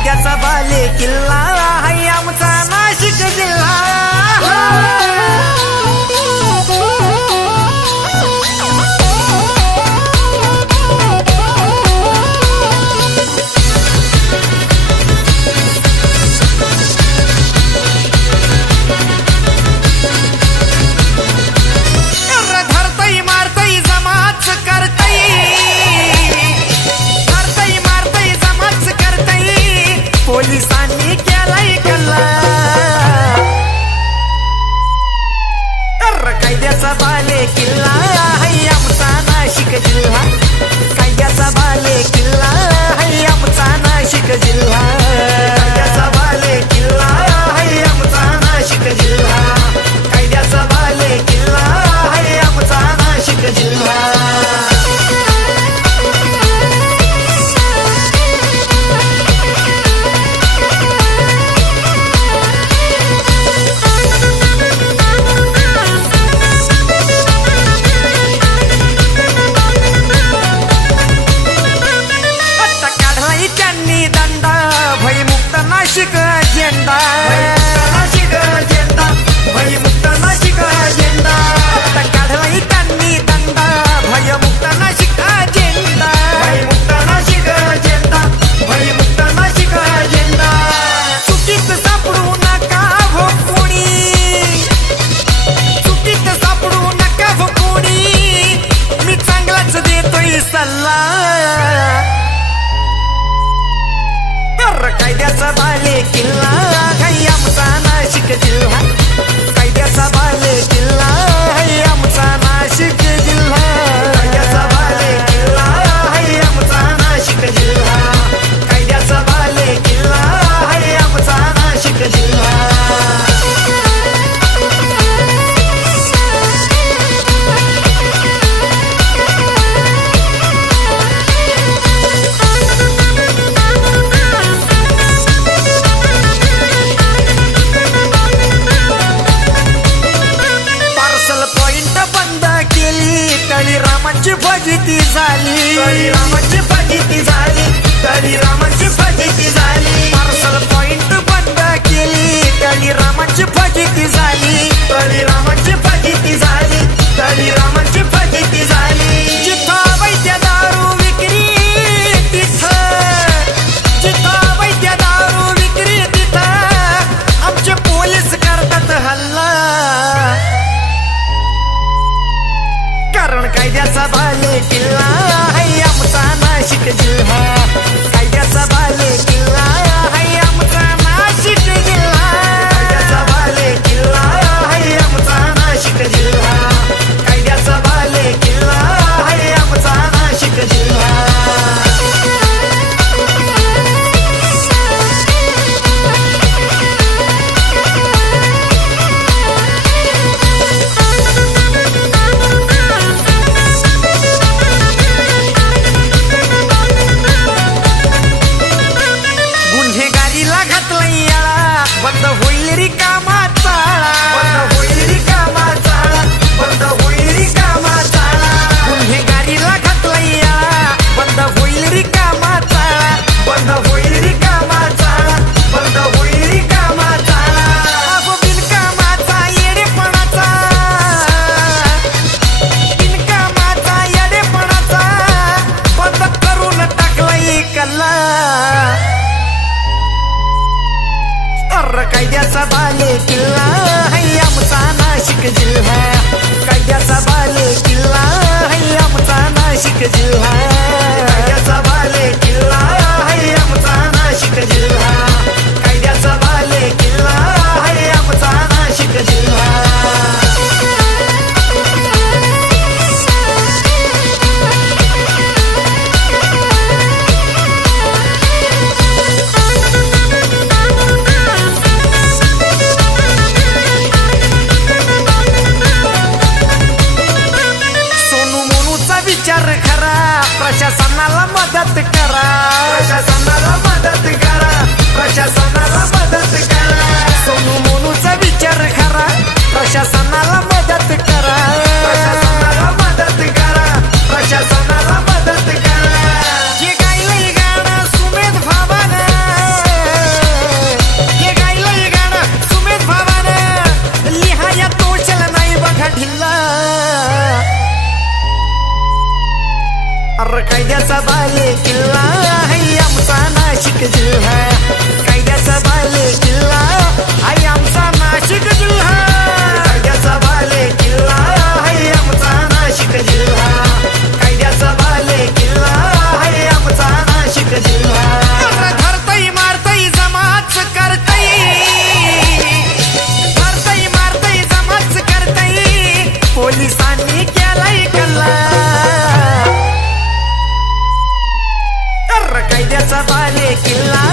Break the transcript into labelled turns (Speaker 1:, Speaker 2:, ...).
Speaker 1: भाग्याचा बाले किल्ला हा आमचा नाशिक जिल्हा. किल्ला आहे आमचा नाशिक जिल्हा. बाले किल्ला. What the that the कायद्याचा बाले किल्ला आहे आमचा नाशिक जिल्हा. कायद्याचा बाले feel like